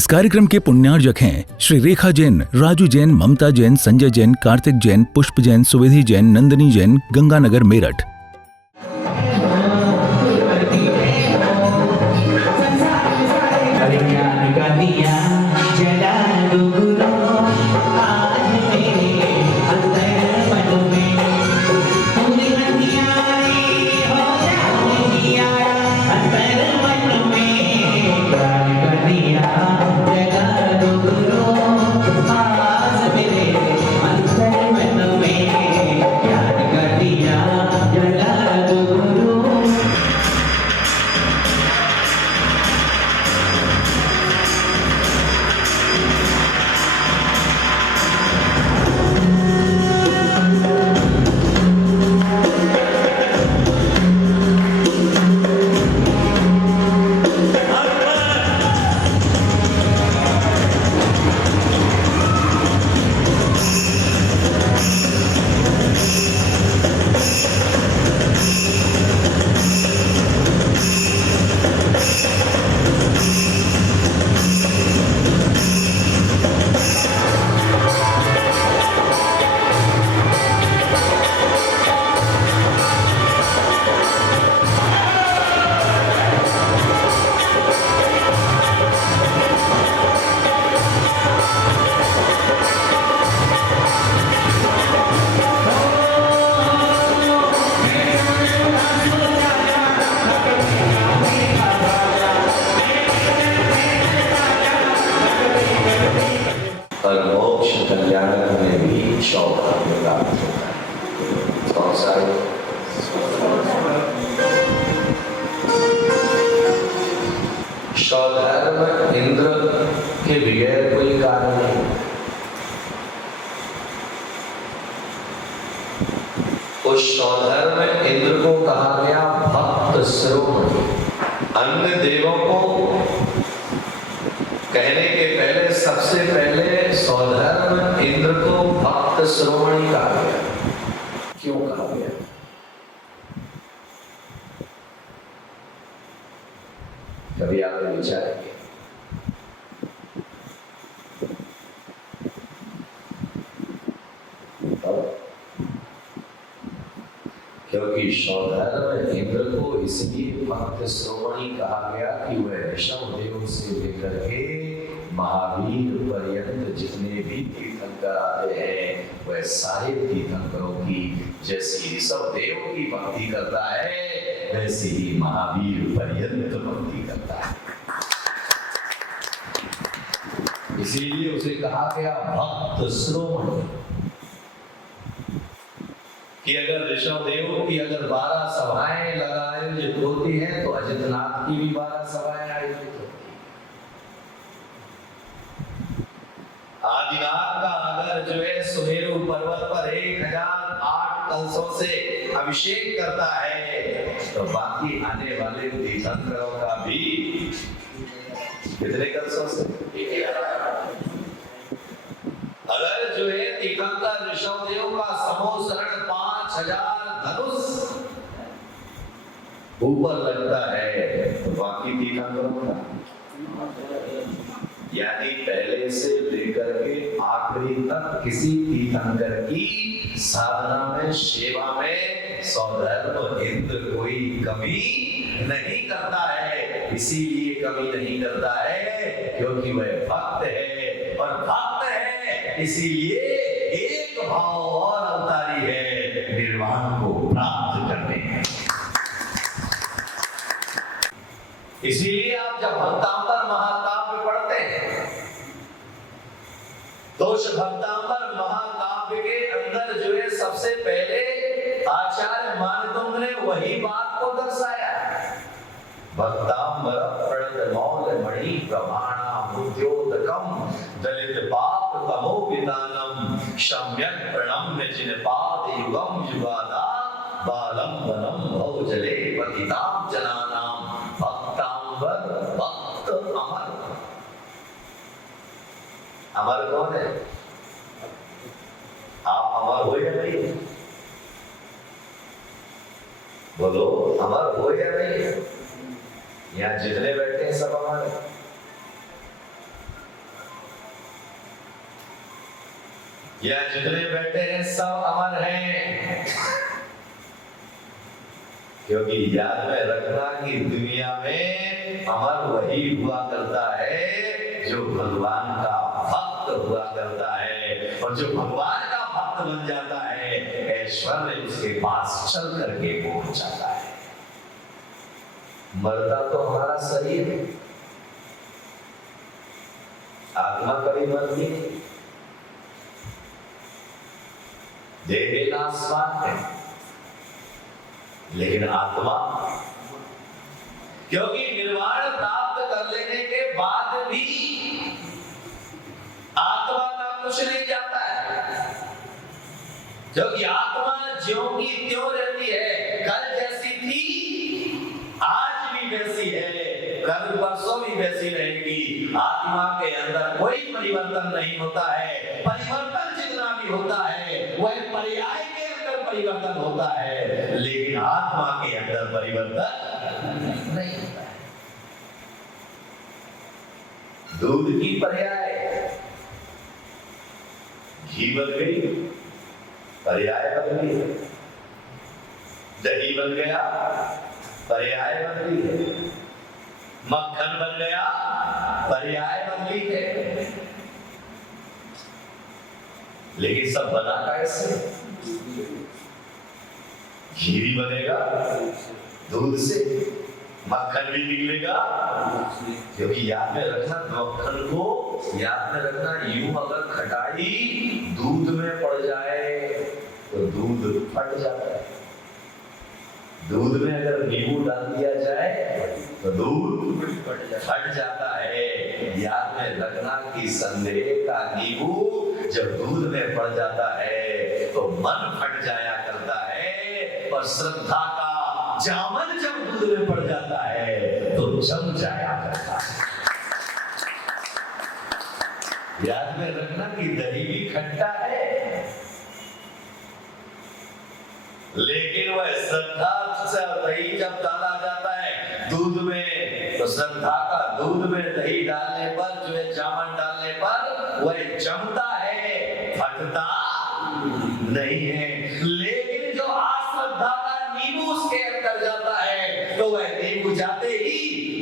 इस कार्यक्रम के पुण्यार्जक हैं श्री रेखा जैन, राजू जैन, ममता जैन, संजय जैन, कार्तिक जैन, पुष्प जैन, सुविधि जैन, नंदिनी जैन, गंगानगर, मेरठ। सौधर्म इंद्र के बगैर कोई कार्य नहीं। उस सौधर्म इंद्र को कहा गया भक्त श्रोमणी। अन्य देवों को कहने के पहले सबसे पहले सौधर्म इंद्र को भक्त श्रोमणी कहा गया। क्यों कहा गया? कभी आप विचारेंगे? क्योंकि सौधर्म इंद्र को इसलिए भक्त श्रोमणी कहा गया कि वह ऋषभ देव से लेकर के महावीर पर्यंत जितने भी तीर्थंकर आते हैं वह सारे तीर्थंकरों की जैसी ऋषभ देव की भक्ति करता है वैसे ही महावीर पर्यंत भक्ति करता है। इसीलिए उसे कहा गया भक्त श्रोमणी। कि अगर ऋषभ देव की अगर 12 सभाएं आयोजित होती हैं तो अजितनाथ की भी 12 सभाएं आयोजित होती हैं। आदिनाथ का अगर जो है सुमेरु पर्वत पर 1008 कलशों से अभिषेक करता है तो बाकी आने वाले तीर्थंकरों का भी कितने कलशों से? अगर जो है तीर्थंकर ऋषभ देव का समूह शरण 5000 धनुष ऊपर लगता है तो बाकी तीर्थंकरों का, यानी पहले से लेकर के आखिरी तक किसी तीर्थंकर की साधना में सेवा में सौधर्म इंद्र कोई कमी नहीं करता है। इसीलिए कमी नहीं करता है क्योंकि वह भक्त है और भक्त है इसीलिए एक भाव और अवतारी है निर्वाण को प्राप्त करने में। इसीलिए आप जब भक्तांबर महाकाव्य पढ़ते हैं तो उस भक्तांबर महाकाव्य के अंदर जो है सबसे पहले आचार्य मानतुंग ने वही बात को दर्शाया। भक्तांबर प्रणत मौल मणि प्रमाणा मुद्योदकम दलित पाप तमो विदानम शम्यक प्रणम्य जिनपाद युगम युगादा बालम वनम भवजले पतिताम जनानाम भक्तांबर भक्त अमर। अमर कौन है? आप अमर हो या नहीं? बोलो अमर हो या नहीं? यहाँ जितने बैठे हैं सब अमर है। यह जितने बैठे हैं सब अमर हैं, क्योंकि याद में रखना कि दुनिया में अमर वही हुआ करता है जो भगवान का भक्त हुआ करता है, और जो भगवान का भक्त बन जाता है ऐश्वर्य उसके पास चल करके पहुंच जाता है। मरता तो हमारा शरीर है, आत्मा कभी मरती नहीं। देह नाशवान है लेकिन आत्मा, क्योंकि निर्वाण प्राप्त कर लेने के बाद भी आत्मा का कुछ नहीं जाता है, क्योंकि आत्मा ज्यों की त्यों रहती है। कल जैसी थी आज भी वैसी है, कल परसों भी वैसी रहेगी। आत्मा के अंदर कोई परिवर्तन नहीं होता है। परिवर्तन जितना भी होता है वह पर्याय के अंदर परिवर्तन होता है, लेकिन आत्मा के अंदर परिवर्तन नहीं होता है। दूध की पर्याय घी बन गई, पर्याय बन गई है। दही बन गया, पर्याय बदली है। मक्खन बन गया, पर्याय बदली है। लेकिन सब बना कैसे? घी भी बनेगा दूध से, मक्खन भी निकलेगा, क्योंकि याद में रखना, मक्खन को याद में रखना, यूं अगर खटाई दूध में पड़ जाए तो दूध फट जाता है। दूध में अगर नींबू डाल दिया जाए तो दूध फट जाता है। याद में रखना कि संदेह का नींबू जब दूध में पड़ जाता है तो मन फट जाया करता है, और श्रद्धा का जामन जब दूध में पड़ जाता है तो जम जाया करता है। याद में रखना कि दही भी खट्टा है, लेकिन वह श्रद्धा से दही जब डाला जाता है दूध में, तो श्रद्धा का दूध में दही डालने पर, जो है जामन डालने पर, वह जमता है, फटता नहीं है। लेकिन जो अश्रद्धा का नींबू उसके अंदर जाता है तो वह नींबू जाते ही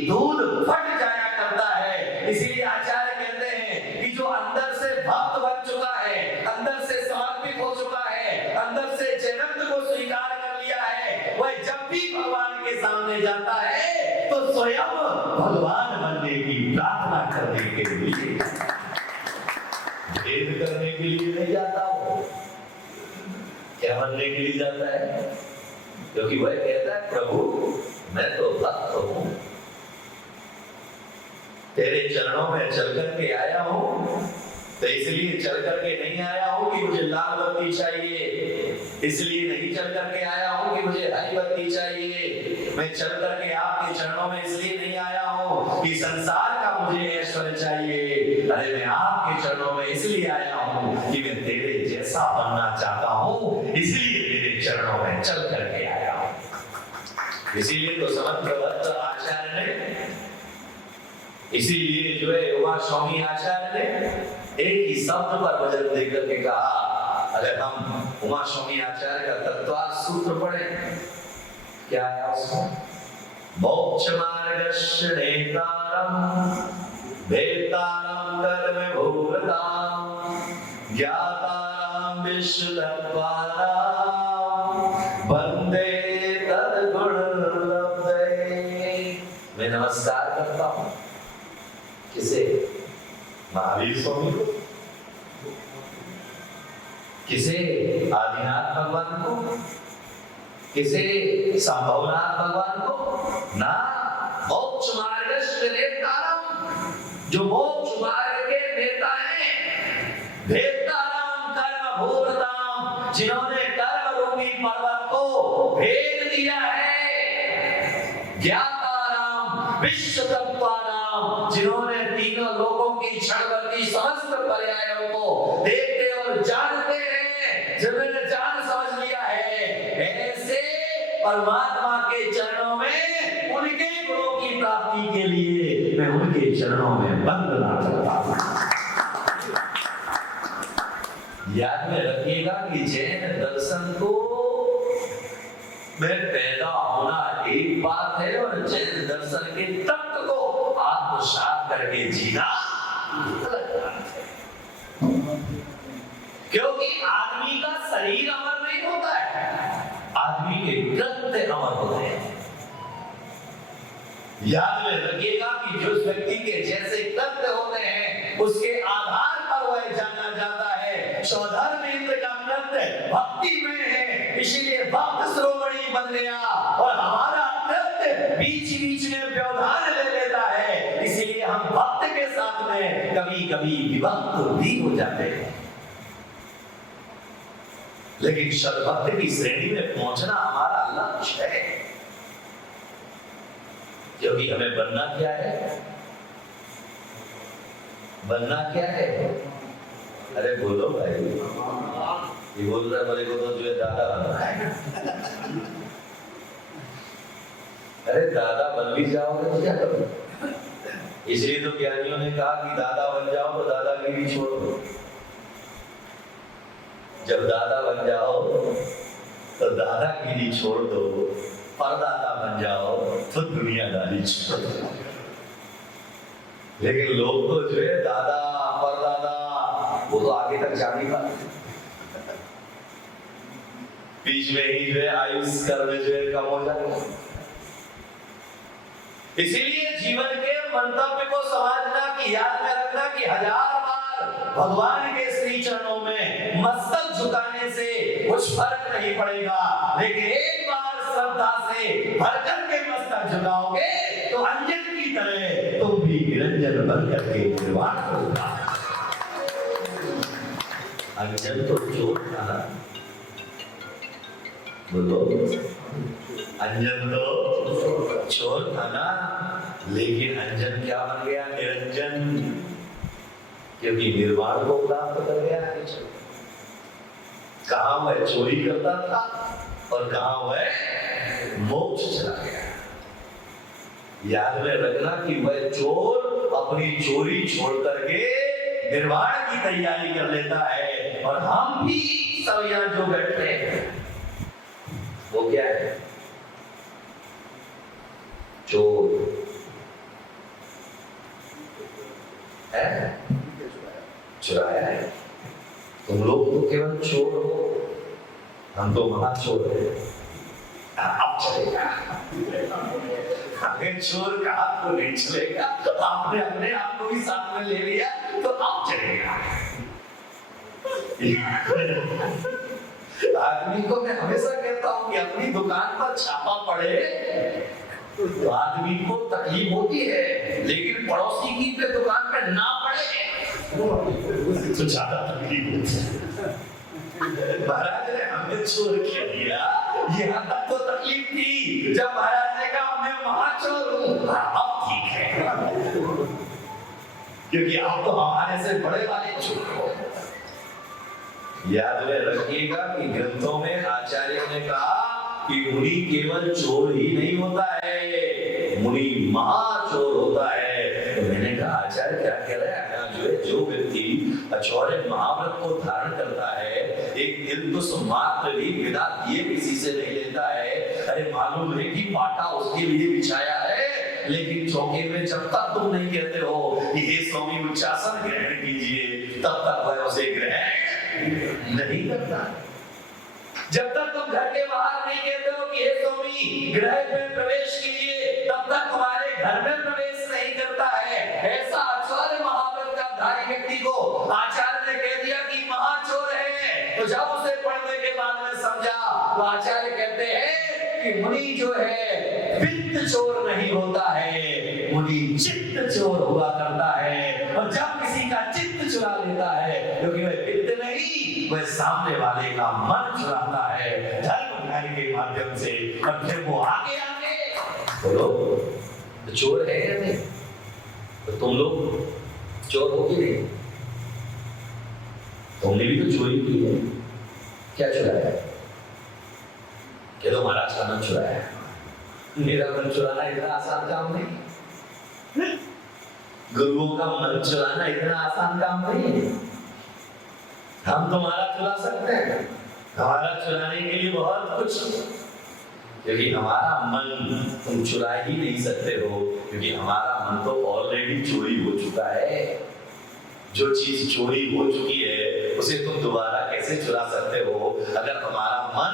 दूध फट जाया करता है। इसीलिए आचार्य कहते हैं कि जो अंदर से भक्त बन चुका है, अंदर से समर्पित हो चुका है, अंदर से जन्म को स्वीकार कर लिया है, वह जब भी भगवान के सामने जाता है तो स्वयं भगवान बनने की प्रार्थना करने के लिए, भेद करने के लिए नहीं जाता वो। क्या बनने के लिए जाता है? क्योंकि वह कहता है प्रभु मैं तो भक्त हूं, तेरे चरणों में चल करके आया हूं, तो इसलिए चल करके नहीं आया हूं कि मुझे लाल बत्ती चाहिए, इसलिए नहीं चल करके आया हूं कि मुझे हरी बत्ती चाहिए। मैं चल करके आपके चरणों में इसलिए नहीं आया हूं कि संसार का मुझे ऐश्वर्य चाहिए। अरे मैं आपके चरणों में इसलिए आया हूं कि मैं तेरे जैसा बनना चाहता हूं, इसलिए तेरे चरणों में चल करके आया हूं। इसीलिए तो समर्थ भक्त आचार्य ने, इसीलिए जो है उमा स्वामी आचार्य ने एक ही शब्द पर वजन देकर के कहा। अगर हम उमा स्वामी आचार्य का तत्वार्थ सूत्र पढ़ें, क्या है उसमें? मोक्ष मार्गस्य नेतारम भेतारम कर्म भूरताम ज्ञातारम विश्वतत्त्वानां वंदे तद्गुण लब्धये। मैं नमस्कार करता हूं किसे? महावीर स्वामी को। किसे? आदिनाथ भगवान को। किसे? संभवनाथ भगवान को ना। मोक्ष मार्गस्य नेतारम, जो मोक्ष मार्ग के नेता हैं, भेदाराम कर्म भूरताम, जिन्होंने कर्म रूपी पर्वत को भेद दिया है, ज्ञाताराम विश्व तत्त्वानां, जिन्होंने तीनों लोकों की क्षणभर की समस्त पर्यायों को देखते और जानते हैं, जिन्होंने जान समझ लिया है, ऐसे परमात्मा के चरणों में उनके गुणों की प्राप्ति के लिए मैं उनके चरणों में वंदना करता हूं। याद में रखिएगा कि जैन दर्शन को में पैदा होना एक बात है और जैन दर्शन के तत्व को आत्मसात करके जीना अलग बात है। क्योंकि आदमी का शरीर अमर नहीं होता है, आदमी के कृत्य अमर होते हैं। याद में रखिएगा कि जो व्यक्ति के जैसे कृत्य होते हैं उसके आधार पर वह जाना जाता है। सौधर्मेंद्र का कृत्य भक्ति में है, इसीलिए भक्त श्रोमणी बन गया, और हमारा कृत्य बीच बीच में व्यवधान ले लेता है, इसीलिए हम भक्त के साथ में कभी कभी विभक्त भी हो जाते हैं। लेकिन सद्भक्त की श्रेणी में पहुंचना हमारा लक्ष्य है, क्योंकि हमें बनना क्या है? बनना क्या है? अरे बोलो भाई, ये बोल रहा मेरे को तो जो है दादा बनना है। अरे दादा बन भी जाओगे तो क्या करोगे? इसलिए तो ज्ञानियों ने कहा कि दादा बन जाओ तो दादागिरी छोड़ दो। जब दादा बन जाओ तो दादागिरी छोड़ दो, परदादा बन जाओ तो दुनियादारी छोड़ दो। लेकिन लोग तो जो है दादा परदादा वो तो आगे तक जा नहीं पाते, बीच में ही जो है आयुष कर्म जो है कम हो जाता। इसीलिए जीवन के मंतव्य को समझना कि याद में रखना कि 1000 बार भगवान के श्री चरणों में मस्तक झुकाने से कुछ फर्क नहीं पड़ेगा, लेकिन एक बार श्रद्धा से भरकर के मस्तक झुकाओगे तो अंजन की तरह तुम भी निरंजन बन करके निर्वाण होगा। अंजन तो चोर था ना, बोलो, अंजन तो चोर था ना, लेकिन अंजन क्या बन गया? निरंजन, क्योंकि निर्वाण को प्राप्त कर गया। कहां वह चोरी करता था और कहां वह मोक्ष चला गया। याद में रखना कि वह चोर अपनी चोरी छोड़ करके निर्वाण की तैयारी कर लेता है, और हम भी सब यहां जो बैठे हैं वो क्या है? चोर है, चुराया है। तुम लोग तो केवल चोर हो, हम तो महाचोर है। अब चलेगा, अगर चोर का हाथ तो नहीं चलेगा, आपने अपने आप को भी साथ में ले लिया तो अब चलेगा। आदमी को मैं हमेशा कहता हूं कि अपनी दुकान पर छापा पड़े तो आदमी को तकलीफ होती है, लेकिन पड़ोसी की पे दुकान पे ना पड़े तो ज्यादा तकलीफ होती है। महाराज ने हमें चोर कह दिया, यहाँ तक तो तकलीफ थी जब महाराज ने कहा मैं महाचोर हूँ। अब ठीक है, क्योंकि आप तो हमारे से बड़े वाले चोर हो। याद में रखिएगा कि ग्रंथों में आचार्यों ने कहा कि मुनि केवल चोर ही नहीं होता है, मुनि महाचोर होता है। तो मैंने कहा आचार्य क्या कह रहे हैं? जो व्यक्ति अचौरे महाव्रत को धारण करता है, एक निर्दोष मात्र भी बिना दिए किसी से नहीं लेता है। अरे मालूम है कि पाटा उसके लिए बिछाया है, लेकिन चौके में जब तक तुम नहीं कहते हो कि हे स्वामी उच्चासन ग्रहण कीजिए, तब तक वह उसे ग्रहण नहीं करता। जब तक तुम घर के बाहर नहीं कहते हो कि हे स्वामी गृह में प्रवेश कीजिए, तब तक तुम्हारे घर में प्रवेश नहीं करता है। ऐसा आचार्य महाव्रत का धारी व्यक्ति को आचार्य ने कह दिया कि महाचोर है, तो जब उसे पढ़ने के बाद में समझा तो आचार्य कहते हैं कि मुनि जो है वित्त चोर नहीं होता है, मुनि चित्त चोर हुआ करता है। और जब किसी का चित्त चुरा लेता है, क्योंकि वह वित्त नहीं, वह सामने वाले का मन चुराता है धर्म ध्यान के माध्यम से, और फिर वो आगे आगे बोलो तो चोर है या नहीं? तो तुम लोग चोर हो कि नहीं? तुमने भी तो चोरी की है। क्या चुराया? क्या तो महाराज का मन चुराया? मेरा मन चुराना इतना आसान काम नहीं, गुरुओं का मन चुराना इतना आसान काम नहीं है। हम तुम्हारा चुरा सकते हैं? हमारा चुराने के लिए बहुत कुछ, क्योंकि हमारा मन तुम चुरा ही नहीं सकते हो, क्योंकि हमारा मन तो ऑलरेडी चोरी हो चुका है। जो चीज चोरी हो चुकी है उसे तुम दोबारा कैसे चुरा सकते हो? अगर हमारा मन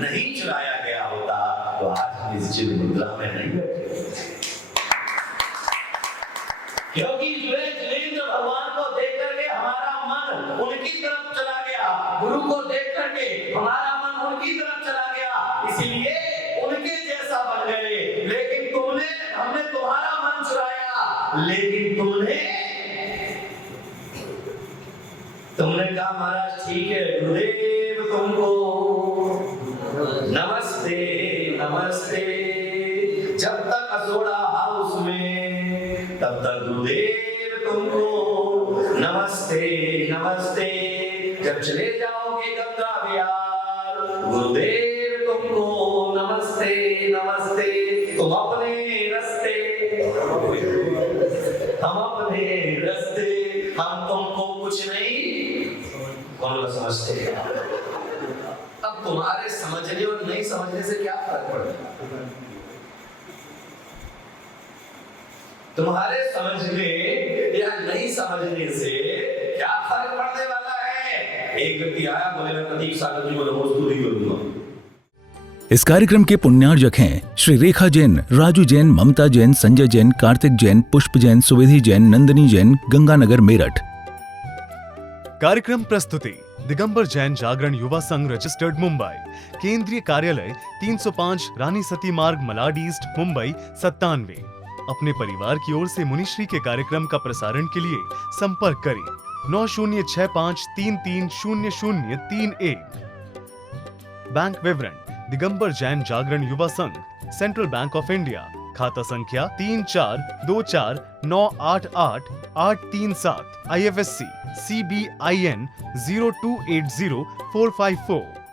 नहीं चुराया गया होता तो आज हम इस चिन्ह मुद्रा में नहीं बैठे, क्योंकि जिलेंद्र भगवान को देख करके हमारा मन उनकी तरफ चला गया, गुरु को देख करके हमारा मन उनकी तरफ चला गया, इसलिए उनके जैसा बन गए। लेकिन हमने तुम्हारा मन चुराया, लेकिन तुमने कहा महाराज ठीक है गुरुदेव, तुमको नमस्ते नमस्ते, जब तक असोड़ा हाउस में तब तक गुरुदेव तुमको नमस्ते नमस्ते, जब चले जाओगे गंगा विहार गुरुदेव तुमको नमस्ते नमस्ते, तुम अपने रास्ते हम अपने रास्ते, हम तुमको कुछ नहीं कौन समझते हैं। अब तुम्हारे समझने और नहीं समझने से क्या फर्क पड़ता है? तुम्हारे समझने या नहीं समझने से क्या फर्क पड़ने वाला है? एक व्यक्ति आया, बोले मैं प्रतीक सागर जी को नमोस्तुति करूंगा। इस कार्यक्रम के पुण्यार्जक हैं श्री रेखा जैन, राजू जैन, ममता जैन, संजय जैन, कार्तिक जैन, पुष्प जैन, सुवेधी जैन, नंदिनी जैन, गंगानगर मेरठ। कार्यक्रम प्रस्तुति दिगंबर जैन जागरण युवा संघ रजिस्टर्ड मुंबई, केंद्रीय कार्यालय 305 रानी सती मार्ग मलाड ईस्ट मुंबई 97। अपने परिवार की ओर से मुनिश्री के कार्यक्रम का प्रसारण के लिए संपर्क करें 9065330031। बैंक विवरण दिगंबर जैन जागरण युवा संघ, सेंट्रल बैंक ऑफ इंडिया, खाता संख्या 3424988837, IFSC CBIN 0280454।